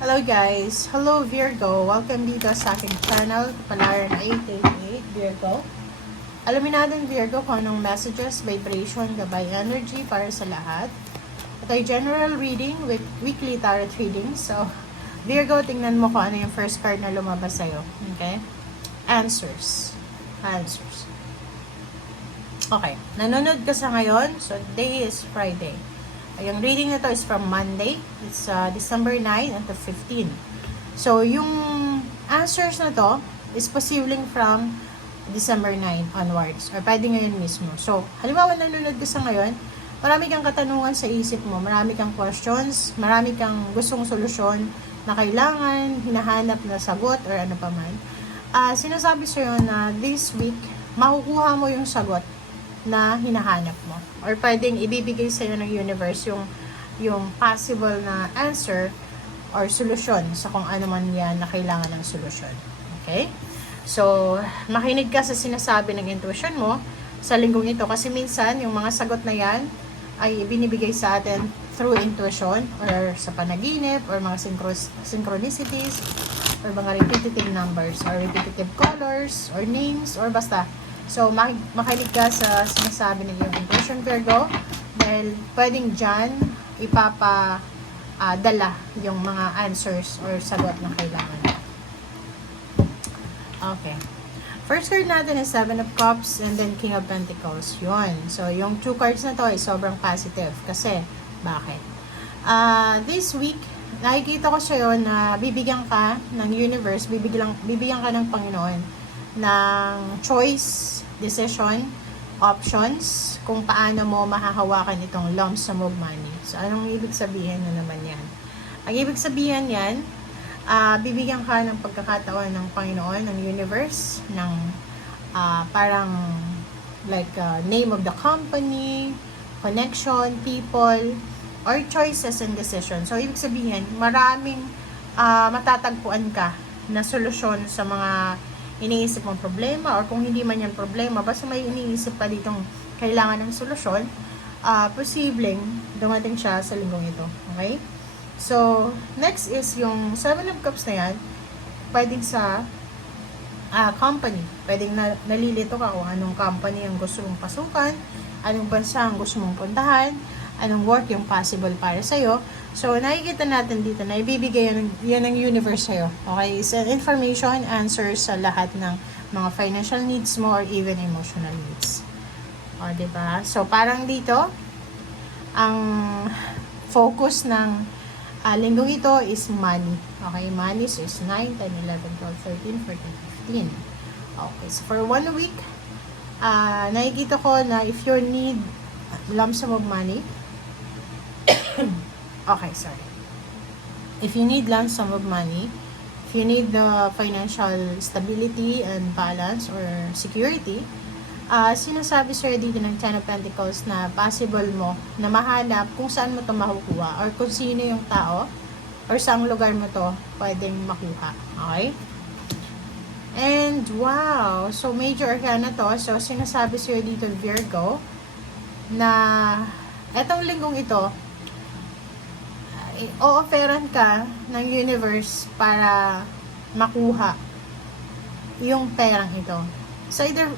Hello guys! Hello Virgo! Welcome dito sa aking channel, Kapalaran 888 Virgo. Alamin natin Virgo kung anong messages, vibration, gabay energy para sa lahat. Ito ay general reading with weekly tarot reading. So, Virgo, tingnan mo kung ano yung first card na lumabas sa'yo. Okay? Answers. Okay. Nanonood ka sa ngayon. So, today is Friday. Yung reading na to is from Monday. It's December 9 until 15. So, yung answers na to is posibleng from December 9 onwards. Or pwede ngayon mismo. So, halimbawa nanonood ka sa ngayon, marami kang katanungan sa isip mo, marami kang questions, marami kang gustong solusyon na kailangan, hinahanap na sagot, or ano pa man. Sinasabi sa'yo na this week, makukuha mo yung sagot na hinahanap mo. Or pwedeng ibibigay sa'yo ng universe yung possible na answer or solusyon sa kung ano man yan na kailangan ng solusyon. Okay? So, makinig ka sa sinasabi ng intuition mo sa linggong ito kasi minsan yung mga sagot na yan ay binibigay sa atin through intuition or sa panaginip or mga synchronicities or mga repetitive numbers or repetitive colors or names or basta. So, makinig ka sa sinasabi ng iyong intuition, Virgo, dahil pwedeng dyan ipapadala yung mga answers or sagot na kailangan. Okay. First card natin is Seven of Cups and then King of Pentacles. Yun. So, yung two cards na to ay sobrang positive. Kasi, bakit? This week, nakikita ko sa'yo na bibigyan ka ng universe, bibigyan ka ng Panginoon ng choice, decision, options, kung paano mo mahahawakan itong lump sum of money. So, anong ibig sabihin na naman yan? Ang ibig sabihin yan, bibigyan ka ng pagkakataon ng Panginoon, ng universe, ng parang like name of the company, connection, people, or choices and decisions. So, ibig sabihin, maraming matatagpuan ka na solusyon sa mga iniisip mong problema or kung hindi man yan problema, basta may iniisip pa ditong kailangan ng solusyon, posibleng dumating siya sa linggong ito. Okay? So, next is yung Seven of Cups na yan, pwedeng sa company. Pwedeng nalilito ka kung anong company ang gusto mong pasukan, anong bansa ang gusto mong puntahan, anong work yung possible para sa'yo. So, nakikita natin dito na ibibigay yan ng universe sa'yo. Okay? It's an information, answers sa lahat ng mga financial needs mo or even emotional needs. O, diba? So, parang dito, ang focus ng linggong ito is money. Okay? Money is 9, 10, 11, 12, 13, 14, 15. Okay. So, for 1 week, nakikita ko na if you need lump sum of money, okay, sorry. If you need lump sum of money, if you need the financial stability and balance or security, sinasabi sa'yo dito ng Ten of Pentacles na possible mo na mahanap kung saan mo ito makukuha or kung sino yung tao or saang lugar mo ito pwedeng makuha. Okay? And wow! So, major arcana to. So, sinasabi sa'yo dito Virgo na etong linggong ito o-offeran ka ng universe para makuha yung perang ito. So either,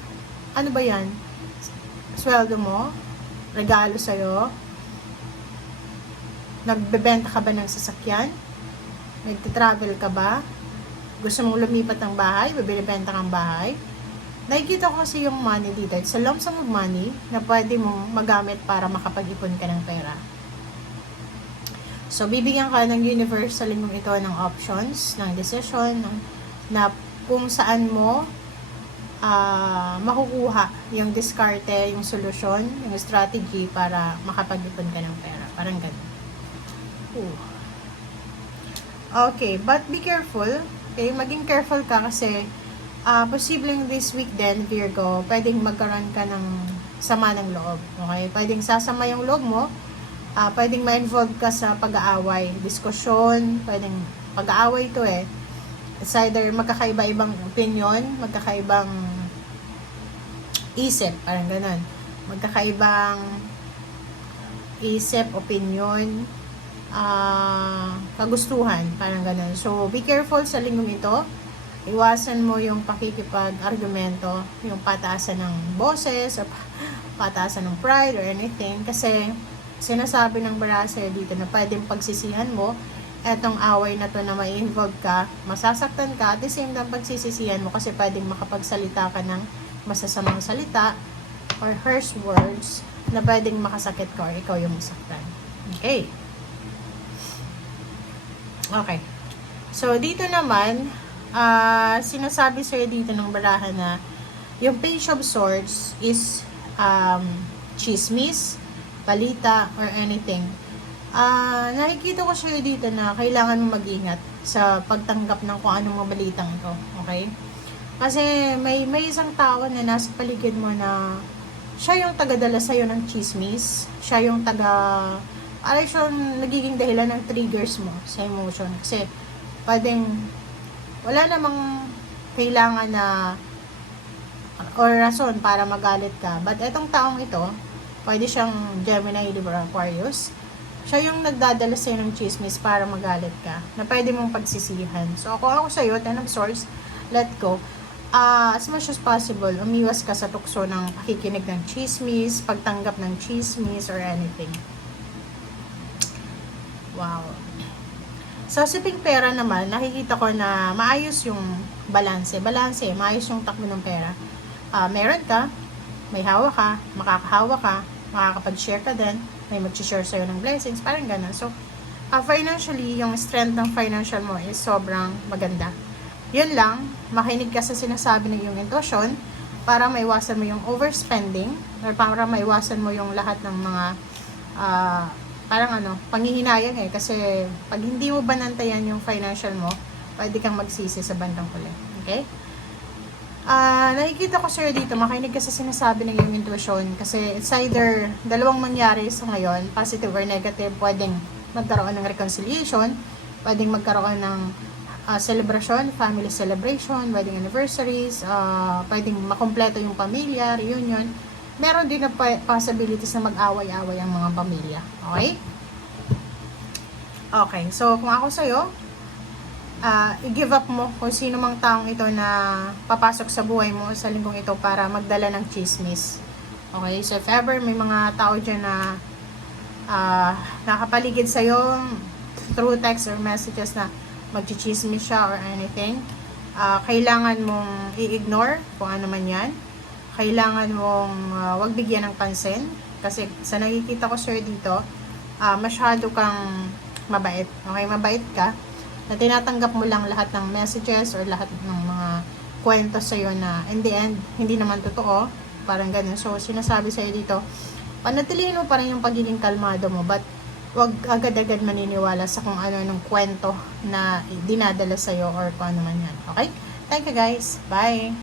ano ba yan? Sweldo mo? Regalo sa'yo? Nagbebenta ka ba ng sasakyan? Nagtitravel ka ba? Gusto mong lumipat ng bahay? Bibili-benta kang bahay? Nakikita ko kasi yung money dito. It's a lump sum of money na pwede mong magamit para makapag-ipon ka ng pera. So, bibigyan ka ng universe sa linggong ito ng options, ng decision, na kung saan mo makukuha yung diskarte, yung solusyon, yung strategy para makapag-ipon ka ng pera. Parang ganun. Okay, but be careful. Okay, maging careful ka kasi posibleng this week din, Virgo, pwedeng magkaroon ka ng sama ng loob. Okay? Pwedeng sasama yung loob mo. Pwedeng ma-involve ka sa pag-aaway, diskusyon, pwedeng pag-aaway ito eh. It's either magkakaiba-ibang opinion, magkakaibang isip, parang ganun. Magkakaibang isip, opinion, kagustuhan, parang ganun. So, be careful sa linggong ito. Iwasan mo yung pakikipag-argumento, yung pataasan ng boses, o pataasan ng pride or anything. Kasi, sinasabi ng barase dito na pwedeng pagsisihan mo etong away na to na may involve ka, masasaktan ka, at the same time pagsisisihan mo kasi pwedeng makapagsalita ka ng masasamang salita or harsh words na pwedeng makasakit ka or ikaw yung masaktan. Okay. Okay. So, dito naman, sinasabi sa'yo dito ng barahan na yung Page of Swords is chismis, balita, or anything. Nakikita ko sa'yo dito na kailangan mo mag-ingat sa pagtanggap ng kung anong mga balitang ito. Okay? Kasi may isang tao na nasa paligid mo na siya yung taga-dala sa'yo ng chismis. Siya yung parang siya nagiging dahilan ng triggers mo sa emotion. Kasi pwedeng wala namang kailangan na or rason para magalit ka. But etong taong ito, pwede siyang Gemini, Libra, Aquarius. Siya yung nagdadala sa'yo ng chismis para magalit ka, na pwede mong pagsisihan. So, ako sa'yo, Ten of Swords, let go. As much as possible, umiwas ka sa tukso ng pakikinig ng chismis, pagtanggap ng chismis, or anything. Wow. Sa usaping pera naman, nakikita ko na maayos yung balanse, maayos yung takbo ng pera. Meron ka, may hawak ka, makakahawa ka, makakapag-share ka din, may mag-share sa'yo ng blessings, parang gano'n. So, financially, yung strength ng financial mo is sobrang maganda. Yun lang, makinig ka sa sinasabi ng iyong intuition para maiwasan mo yung overspending or para maiwasan mo yung lahat ng mga panghihinayang kasi pag hindi mo banantayan yung financial mo, pwede kang magsisi sa bandang huli. Okay? Nakikita ko sa'yo dito, makinig ka sa sinasabi ng iyong intuition kasi it's either dalawang mangyari sa ngayon, positive or negative. Pwedeng magkaroon ng reconciliation, pwedeng magkaroon ng celebration, family celebration, wedding anniversaries, pwedeng makompleto yung pamilya, reunion. Meron din na possibilities na mag-away-away ang mga pamilya. Okay? Okay, so kung ako sa'yo, i-give up mo kung sino mang taong ito na papasok sa buhay mo sa linggong ito para magdala ng chismis. Okay, so if ever may mga tao dyan na nakapaligid sa'yo through text or messages na magchichismis siya or anything, kailangan mong i-ignore kung ano man yan. Kailangan mong wag bigyan ng pansin kasi sa nakikita ko sir dito, masyado kang mabait. Okay, mabait ka na tinatanggap mo lang lahat ng messages or lahat ng mga kwento sa'yo na in the end, hindi naman totoo. Parang ganun. So, sinasabi sa'yo dito, panatilihin mo pa rin yung pagiging kalmado mo, but wag agad-agad maniniwala sa kung ano ng kwento na dinadala sa'yo or kung ano man yan. Okay? Thank you guys. Bye!